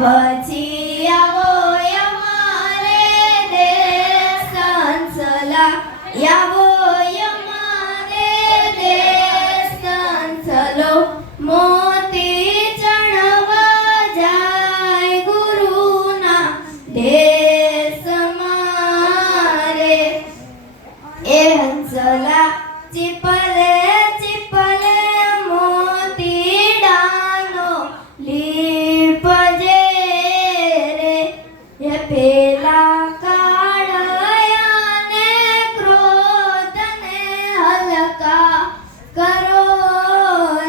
પછી આવો અમારે દેશ સંસલા આવો અમારે દેશ સંસલો મોતી ચણવા જાય ગુરુના દેશ મારે એ હંસલા ચીપલે ચીપલે મોતીડાનો લીપજે રે એ પેલા કાળયાને ક્રોધને હલકા કરો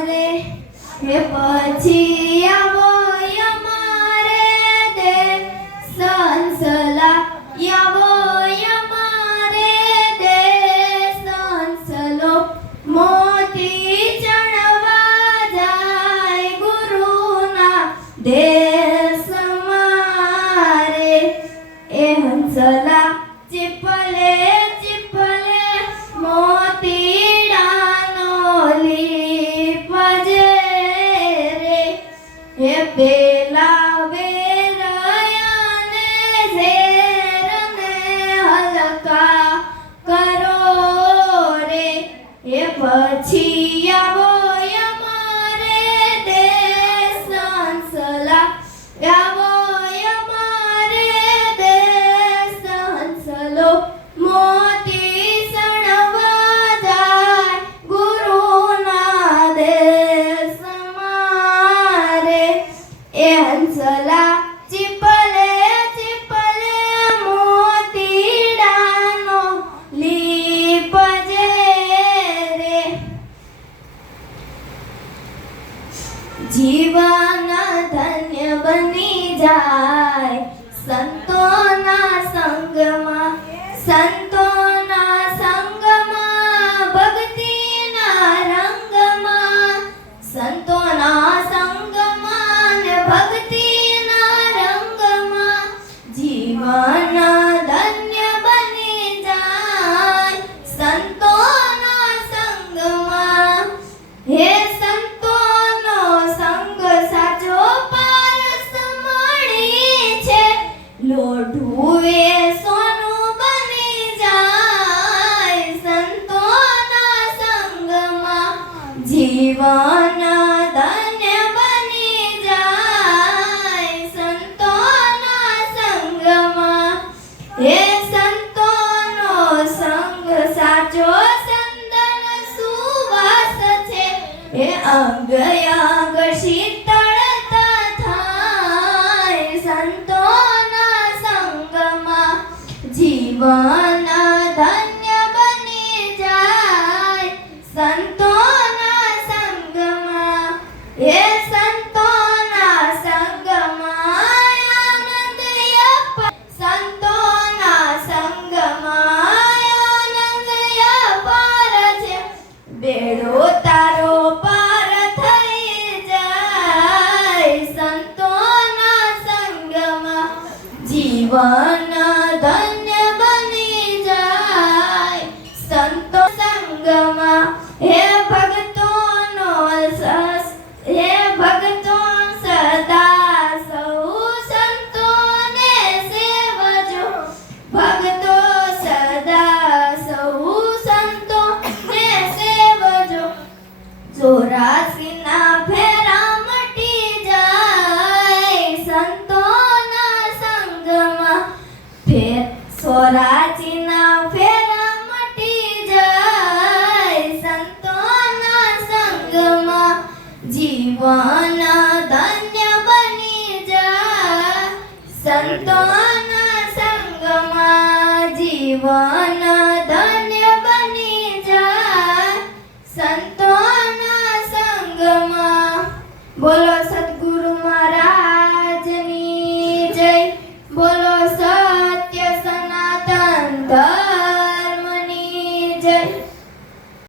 રે એ પછી આવો અમારે દે સંસલા આવો અમારે દે સંસલો મોતી ચણવા જાય ગુરુના દેશ મારે એ હંસલા ચીપલે ચીપલે મોતીડાનો લીપજે રે હે પેલા વેરયાને ઝેરને હલકા કરો રે એ પછી આવો અમારે દેશ સંસલા આવો અમારે દેશ સંસલો મોતી સણવા જાય ગુરુના દેશ મારે એ હંસલા ચીપલે ચીપલે મોતીડાનો લીપજે રે જીવન ધન્ય બની જાય સંતોના સંગમાં સંતોના સંગમાં ભક્તિના રંગમાં સંતોના સંગમાં ને ભક્તિના રંગમાં જીવન ધન્ય બની જાય સંતોના સંગમાં હે સંતોનો સંગ સાચો પારસ મણી છે લોઢું એ સોનું બની જાય સંતોના સંગમાં જીવન ધન્ય બની જાય સંતોના સંગમાં હે સંતોનો સંગ સાચો સંદન સુવાસ છે હે અંગ અંગ શીતળતા થાય સંતોના સંગમાં જીવન ધન્ય બની જાય સંતોના સંગમાં હે સંતોના સંગમાં આનંદ સંતોના સંગમાં આનંદ અપાર છે બેડો તારો પાર થઈ જાય સંતોના સંગમાં જીવન ધન્ય બની જાય સંતો સંગમાં હે ભક્તોનો હે ભક્તો સદા સૌ સંતોને સેવજો ભક્તો સદા સૌ સંતોને સેવજો 84ના ફેરા મટી જાય સંતોના સંગમાં 84ના ફેરા મટી જાય સંતોના સંગમાં જીવન ધન્ય બની જાય સંતોના સંગમાં જીવન